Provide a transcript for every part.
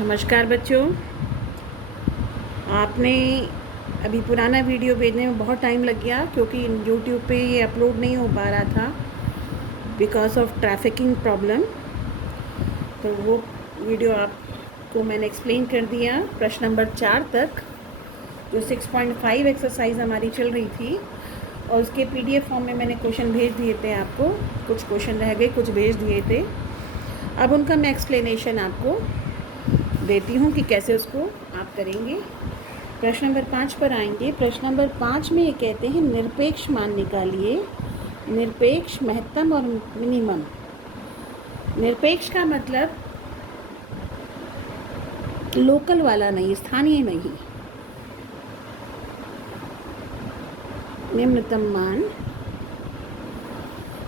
नमस्कार बच्चों। आपने अभी पुराना वीडियो भेजने में बहुत टाइम लग गया क्योंकि यूट्यूब पे ये अपलोड नहीं हो पा रहा था बिकॉज ऑफ ट्रैफिकिंग प्रॉब्लम। तो वो वीडियो आपको मैंने एक्सप्लेन कर दिया प्रश्न नंबर 4 तक, जो 6.5 एक्सरसाइज हमारी चल रही थी, और उसके PDF फॉर्म में मैंने क्वेश्चन भेज दिए थे आपको। कुछ क्वेश्चन रह गए, कुछ भेज दिए थे। अब उनका मैं एक्सप्लेनेशन आपको देती हूँ कि कैसे उसको आप करेंगे। प्रश्न नंबर 5 पर आएंगे। प्रश्न नंबर 5 में ये कहते हैं निरपेक्ष मान निकालिए, निरपेक्ष महत्तम और मिनिमम। निरपेक्ष का मतलब लोकल वाला नहीं, स्थानीय नहीं। निम्नतम मान,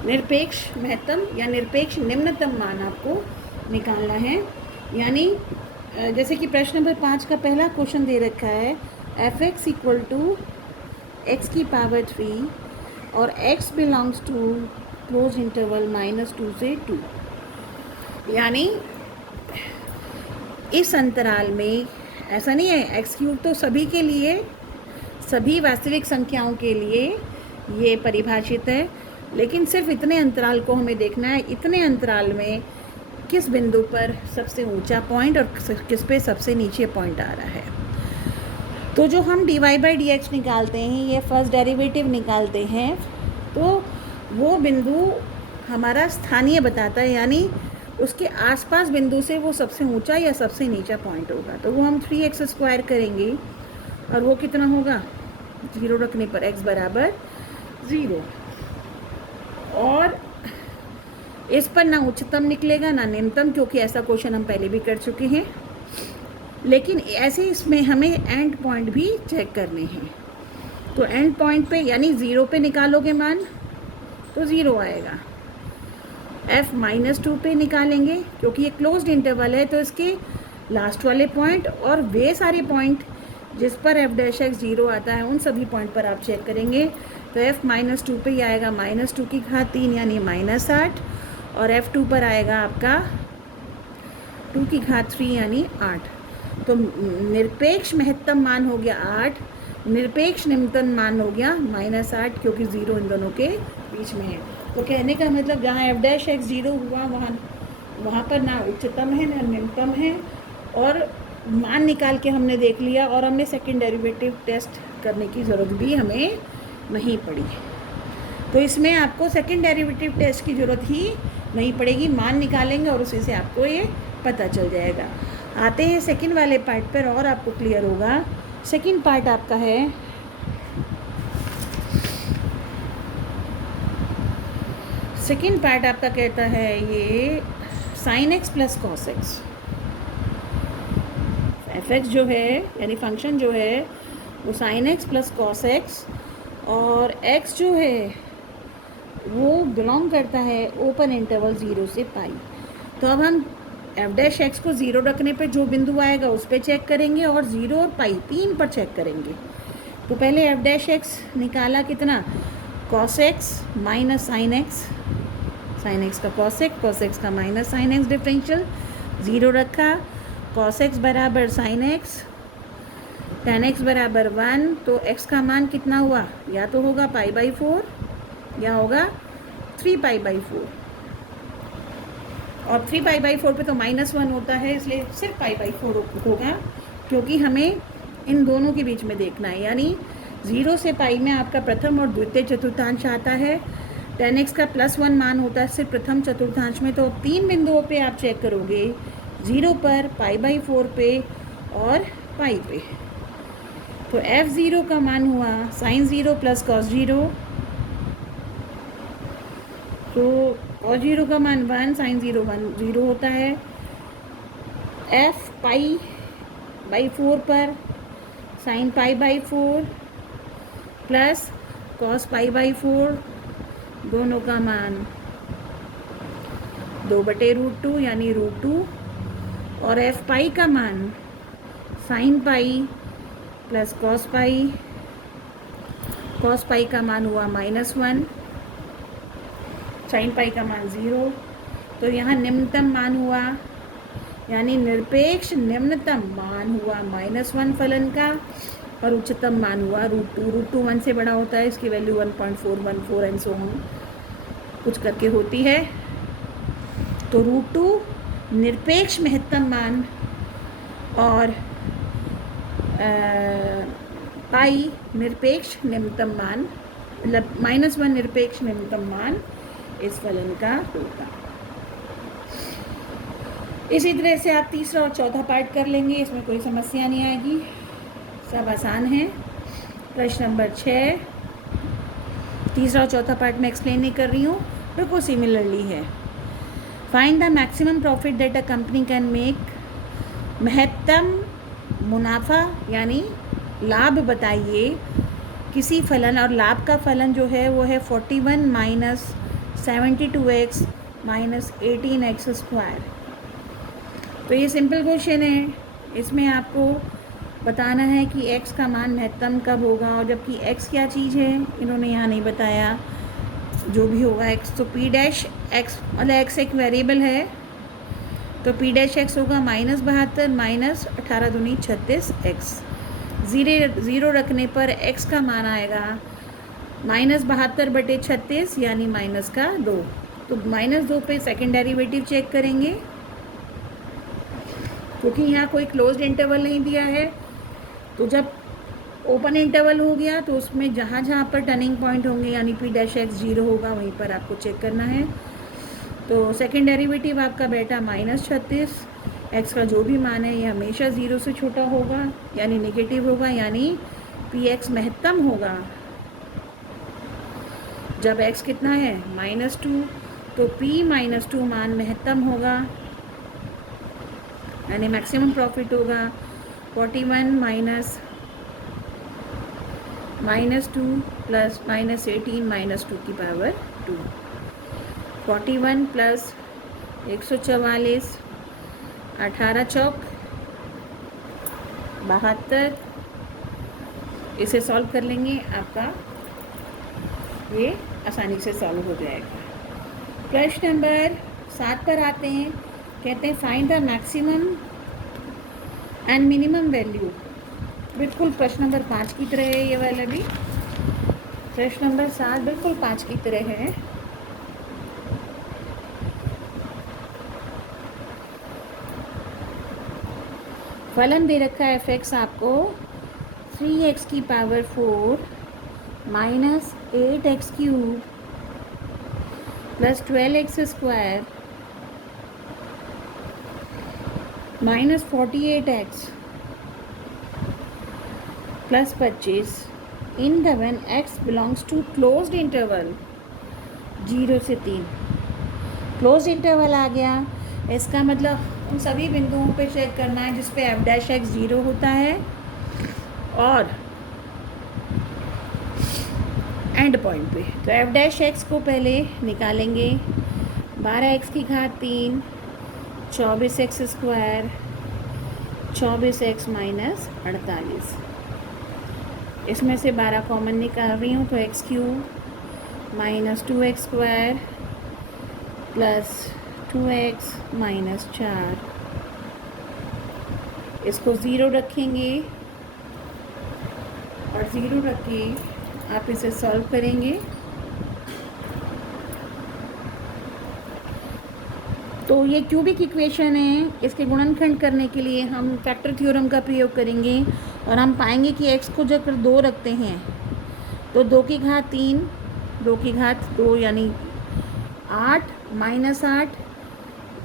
निरपेक्ष महत्तम या निरपेक्ष निम्नतम मान आपको निकालना है। यानी जैसे कि प्रश्न नंबर 5 का पहला क्वेश्चन दे रखा है f(x) इक्वल टू x की पावर 3 और x belongs to close interval -2 से 2। यानी इस अंतराल में ऐसा नहीं है, x³ तो सभी के लिए, सभी वास्तविक संख्याओं के लिए ये परिभाषित है, लेकिन सिर्फ इतने अंतराल को हमें देखना है। इतने अंतराल में किस बिंदु पर सबसे ऊंचा पॉइंट और किस पे सबसे नीचे पॉइंट आ रहा है। तो जो हम dy/dx निकालते हैं, ये फर्स्ट डेरिवेटिव निकालते हैं, तो वो बिंदु हमारा स्थानीय बताता है, यानी उसके आसपास बिंदु से वो सबसे ऊंचा या सबसे नीचा पॉइंट होगा। तो वो हम 3x² करेंगे और वो कितना होगा, 0 रखने पर x बराबर 0। और इस पर ना उच्चतम निकलेगा ना निम्नतम, क्योंकि ऐसा क्वेश्चन हम पहले भी कर चुके हैं। लेकिन ऐसे इसमें हमें एंड पॉइंट भी चेक करने हैं। तो एंड पॉइंट पे यानी 0 पे निकालोगे मान तो 0 आएगा। f-2 पे निकालेंगे क्योंकि ये क्लोज्ड इंटरवल है, तो इसके लास्ट वाले पॉइंट और वे सारे पॉइंट जिस पर f' 0 आता है उन सभी पॉइंट पर आप चेक करेंगे। तो f-2 पे ही आएगा -2 की घात 3 यानी -8, और f2 पर आएगा आपका 2 की घात 3 यानी 8। तो निरपेक्ष महत्तम मान हो गया 8, निरपेक्ष निम्नतम मान हो गया -8, क्योंकि 0 इन दोनों के बीच में है। तो कहने का मतलब जहाँ f' 0 हुआ वहाँ पर ना उच्चतम है ना निम्नतम है, और मान निकाल के हमने देख लिया, और हमने सेकंड डेरिवेटिव टेस्ट करने की ज़रूरत भी हमें नहीं पड़ी। तो इसमें आपको सेकंड डेरिवेटिव टेस्ट की ज़रूरत ही नहीं पड़ेगी, मान निकालेंगे और उसी से आपको ये पता चल जाएगा। आते हैं सेकंड वाले पार्ट पर और आपको क्लियर होगा। सेकंड पार्ट आपका है सेकंड पार्ट आपका कहता है ये sin x plus cos x। f(x) जो है यानी फंक्शन जो है वो sin x plus cos x, और x जो है वो बिलोंग करता है ओपन इंटरवल 0 से पाई। तो अब हम f' को 0 रखने पे जो बिंदु आएगा उस पर चेक करेंगे, और 0 और पाई 3 पर चेक करेंगे। तो पहले f' निकाला कितना, cos x minus sin x, sin x का cos x का माइनस sin x, डिफरेंशियल 0 रखा, cos x बराबर sin x, tan x बराबर 1। तो x का मान कितना हुआ, या तो होगा π/4 या होगा 3π/4, और 3π/4 पे तो -1 होता है, इसलिए सिर्फ π/4 होगा, क्योंकि हमें इन दोनों के बीच में देखना है। यानी 0 से पाई में आपका प्रथम और द्वितीय चतुर्थांश आता है। tan x का +1 मान होता है सिर्फ प्रथम चतुर्थांश में। तो 3 बिंदुओं पे आप चेक करोगे, 0 पर, π/4 पे और पाई पे। तो f0 का मान हुआ sin 0 प्लस cos 0। तो cos 0 का मान 1, sin 0 0 होता है। f π/4 पर sin π/4 प्लस cos π/4, दोनों का मान 2/√2 यानी √2, और f पाई का मान sin पाई प्लस cos पाई का मान हुआ -1, sin पाई का मान 0। तो यहाँ निम्नतम मान हुआ यानी निरपेक्ष निम्नतम मान हुआ -1 फलन का और उच्चतम मान हुआ √2। √2 1 से बड़ा होता है, इसकी वैल्यू 1.414 एंड सो ऑन कुछ करके होती है। तो √2 निरपेक्ष महत्तम मान और पाई निरपेक्ष निम्नतम मान, मतलब -1 निरपेक्ष निम्नतम मान इस फलन का होगा। इसी तरह से आप तीसरा और चौथा पार्ट कर लेंगे, इसमें कोई समस्या नहीं आएगी, सब आसान है। प्रश्न नंबर 6, तीसरा और चौथा पार्ट में एक्सप्लेन नहीं कर रही हूँ, बिल्कुल सिमिलरली है। Find the maximum profit that a company can make. महत्तम मुनाफा यानी लाभ बताइए किसी फलन, और लाभ का फलन जो है वो है 41 माइनस 72x माइनस 18x²। तो ये सिंपल क्वेश्चन है, इसमें आपको बताना है कि x का मान महत्तम कब होगा, और जबकि x क्या चीज़ है इन्होंने यहाँ नहीं बताया, जो भी होगा x, तो p डैश x, मतलब x एक वेरिएबल है, तो p डैश x होगा -72 माइनस 18 दूनी 36x। ज़ीरो रखने पर x का मान आएगा -72/36 यानी -2। तो -2 पे सेकेंड डेरिवेटिव चेक करेंगे, क्योंकि यहाँ कोई क्लोज्ड इंटरवल नहीं दिया है। तो जब ओपन इंटरवल हो गया तो उसमें जहाँ जहाँ पर टर्निंग पॉइंट होंगे यानी p डैश x 0 होगा, वहीं पर आपको चेक करना है। तो सेकेंड डेरिवेटिव आपका बेटा -36, x का जो भी मान है ये हमेशा 0 से छोटा होगा यानी नेगेटिव होगा, यानी px महत्तम होगा जब x कितना है -2, तो p -2 मान महत्तम होगा यानी मैक्सिमम प्रॉफिट होगा 41 माइनस -2 प्लस -18 -2 की पावर 2, 41 प्लस 144, 18 चौक 72। इसे सॉल्व कर लेंगे, आपका ये आसानी से सॉल्व हो जाएगा। प्रश्न नंबर 7 पर आते हैं, कहते हैं find the maximum and minimum value. बिल्कुल प्रश्न नंबर 5 की तरह है ये वाला भी। प्रश्न नंबर 7 बिल्कुल 5 की तरह है। फलन दे रखा है fx आपको 3x की power 4 minus 8x³ plus 12x² minus 48x plus 25 in the when x belongs to closed interval 0 से 3। क्लोज्ड इंटरवल आ गया, इसका मतलब उन सभी बिंदुओं पे चेक करना है जिस पे f डैश x 0 होता है और एंड पॉइंट पे। तो f डैश x को पहले निकालेंगे, 12x की घात 3, 24x², 24x माइनस 48। इसमें से 12 कॉमन निकाल रही हूँ, तो x³ minus 2x² plus 2x minus 4, इसको 0 रखेंगे और 0 रख के आप इसे सॉल्व करेंगे। तो ये क्यूबिक इक्वेशन है, इसके गुणनखंड करने के लिए हम फैक्टर थ्योरम का प्रयोग करेंगे और हम पाएंगे कि x को जब 2 रखते हैं तो 2 की घात 3, 2 की घात 2 यानी 8 माइनस 8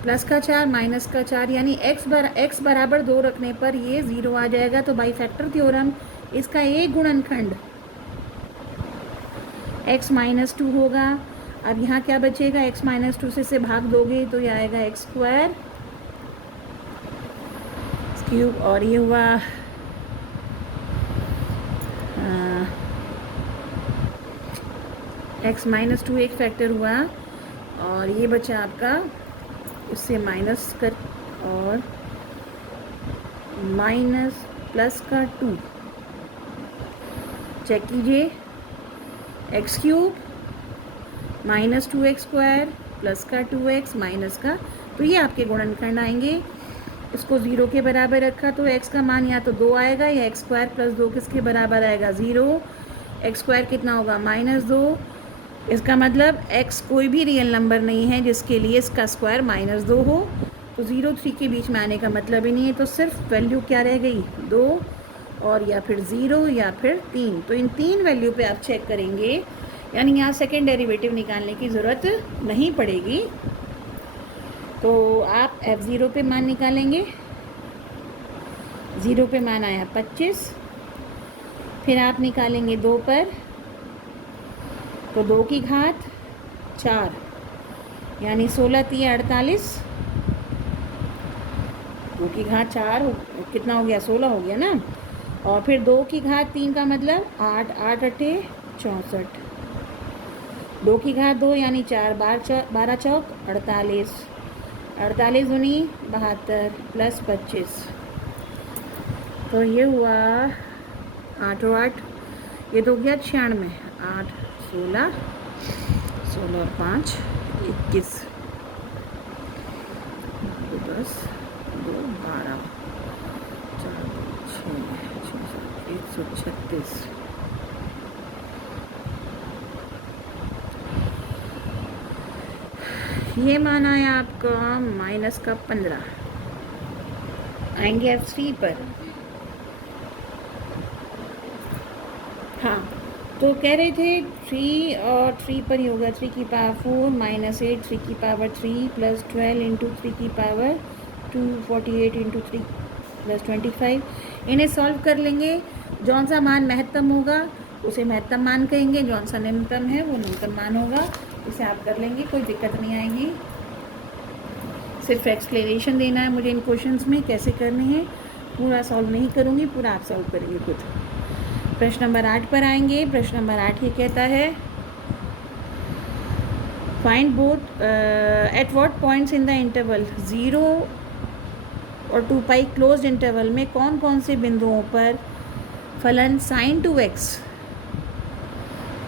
प्लस का 4 माइनस का 4 यानी x बराबर 2 रखने पर ये 0 आ जाएगा। तो बाई फैक्टर थ्योरम इसका एक गुणनखंड x माइनस 2 होगा। अब यहाँ क्या बचेगा, x माइनस 2 से भाग दोगे तो ये आएगा x² क्यूब, और ये हुआ x माइनस 2 एक फैक्टर हुआ और ये बचा आपका इससे माइनस कर और माइनस प्लस का 2। चेक कीजिए, x³ -2x² प्लस का 2x माइनस का, तो ये आपके गुणनखंड आएंगे। इसको 0 के बराबर रखा तो x का मान या तो 2 आएगा या x स्क्वायर प्लस 2 किसके बराबर आएगा 0। x स्क्वायर कितना होगा -2। इसका मतलब x कोई भी रियल नंबर नहीं है जिसके लिए इसका स्क्वायर -2 हो। तो 0 3 के बीच में आने का मतलब ही नहीं है, तो सिर्फ वैल्यू क्या रह गई 2 और या फिर 0 या फिर 3। तो इन 3 वैल्यू पे आप चेक करेंगे, यानी यहाँ सेकेंड डेरिवेटिव निकालने की ज़रूरत नहीं पड़ेगी। तो आप f0 पे मान निकालेंगे, 0 पे मान आया 25। फिर आप निकालेंगे 2 पर, तो 2 की घात 4 यानी 16 3 48, 2 की घात 4 कितना हो गया 16 हो गया ना। और फिर 2 की घात 3 का मतलब 8 8 अट्ठे 64, 2 की घात 2 यानी 4 12 चौक 48, 48 दूनी 72 प्लस 25, तो ये हुआ 8 और 8, ये तो हो गया 96। 8 16 16 और 5 21, 2 10 2 12 4 6 136। ये मान आया आपका माइनस का 15। आएंगे f3 पर। हाँ, तो कह रहे थे 3 और 3 पर ही होगा 3 की पावर 4 माइनस 8 3 की पावर 3 प्लस 12 इंटू 3 की पावर 2 48 इंटू 3 प्लस 25। इन्हें सॉल्व कर लेंगे, जौन सा मान महत्तम होगा उसे महत्तम मान कहेंगे, जौन सा न्यूनतम है वो न्यूनतम मान होगा। इसे आप कर लेंगे, कोई दिक्कत नहीं आएगी। सिर्फ एक्सप्लेनेशन देना है मुझे इन क्वेश्चंस में कैसे करने हैं, पूरा सॉल्व नहीं करूँगी, पूरा आप सॉल्व करेंगे खुद। प्रश्न नंबर 8 पर आएंगे। प्रश्न नंबर 8 ये कहता है find both at what points in the interval 0 और 2 पाई क्लोज्ड इंटरवल में कौन कौन से बिंदुओं पर फलन sin 2x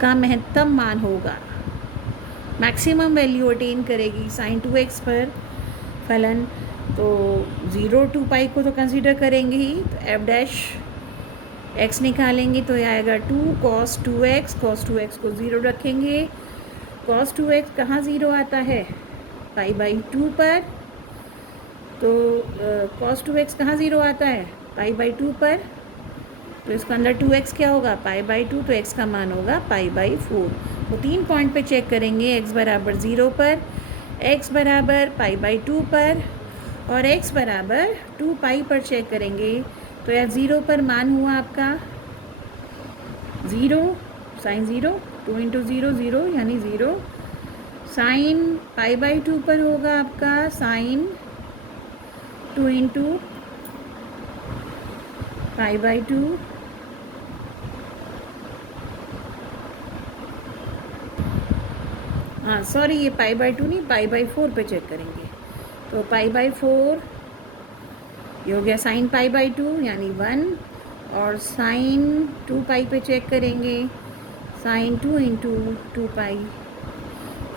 का महत्तम मान होगा, मैक्सिमम वैल्यू अटेन करेगी sin 2x पर फलन। तो 0 2 पाई को तो कंसीडर करेंगे ही, तो एफ डैश x निकालेंगे तो आएगा 2 cos 2x, cos 2x को 0 रखेंगे। cos 2x कहाँ 0 आता है पाई बाई 2 पर, तो cos 2x कहाँ 0 आता है पाई बाई 2 पर, तो इसके अंदर 2x क्या होगा पाई बाई 2, तो x का मान होगा पाई बाई 4। तो 3 पॉइंट पे चेक करेंगे, x बराबर 0 पर, x बराबर पाई बाई 2 पर और x बराबर 2 पाई पर चेक करेंगे। तो यह 0 पर मान हुआ आपका 0 साइन 0, 2 इंटू 0 0 यानी 0। साइन पाई बाई 2 पर होगा आपका साइन 2 इंटू पाई बाई 2, हाँ सॉरी ये पाई बाई 2 नहीं पाई बाई 4 पे चेक करेंगे। तो पाई बाई 4 ये हो गया साइन पाई बाई 2 यानी 1, और साइन 2 पाई पे चेक करेंगे, साइन 2 इंटू 2 पाई,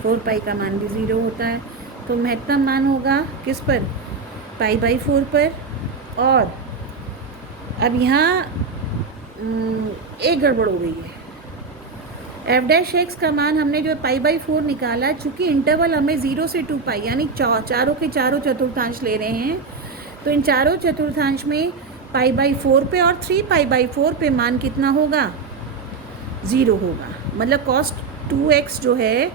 4 पाई का मान भी 0 होता है। तो महत्तम मान होगा किस पर पाई बाई 4 पर। और अब यहाँ एक गड़बड़ हो गई है, एफ डैश एक्स का मान हमने जो पाई बाई 4 निकाला, चूँकि इंटरवल हमें 0 से 2 पाई यानी चारों के चारों चतुर्थांश ले रहे हैं, तो इन चारों चतुर्थांश में पाई बाई 4 पे और 3 पाई बाई 4 पे मान कितना होगा 0 होगा। मतलब cos 2x जो है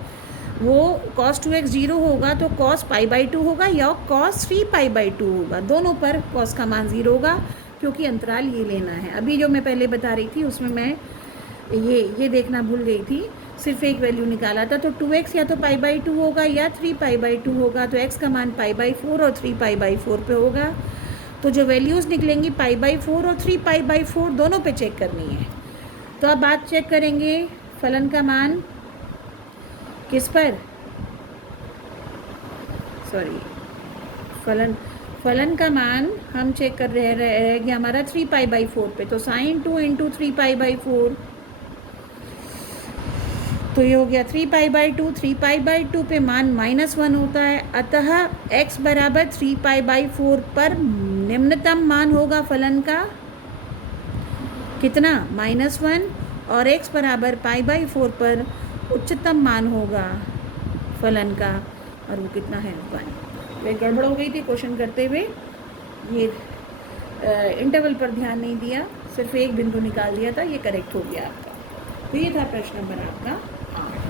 वो cos 2x 0 होगा तो cos पाई बाई 2 होगा या cos 3 पाई बाई 2 होगा, दोनों पर cos का मान 0 होगा, क्योंकि अंतराल ये लेना है। अभी जो मैं पहले बता रही थी उसमें मैं ये देखना भूल गई थी, सिर्फ एक वैल्यू निकाला था। तो 2x या तो पाई बाई 2 होगा या 3 पाई बाई 2 होगा, तो x का मान पाई बाई 4 और 3 पाई बाई 4 पे होगा। तो जो वैल्यूज़ निकलेंगी पाई बाई 4 और 3 पाई बाई 4 दोनों पे चेक करनी है। तो अब बात चेक करेंगे फलन का मान किस पर, सॉरी फलन का मान हम चेक कर रहे हैं हमारा 3 पाई बाई 4 पे। तो साइन 2 इंटू 3 पाई बाई 4, तो ये हो गया 3π/2। 3π/2 पे मान -1 होता है, अतः x बराबर 3π/4 पर निम्नतम मान होगा फलन का कितना, -1, और x बराबर π/4 पर उच्चतम मान होगा फलन का, और वो कितना है 1। तो एक गड़बड़ हो गई थी क्वेश्चन करते हुए, ये इंटरवल पर ध्यान नहीं दिया, सिर्फ एक बिंदु निकाल दिया था, ये करेक्ट हो गया आपका। तो ये था प्रश्न नंबर आपका 8।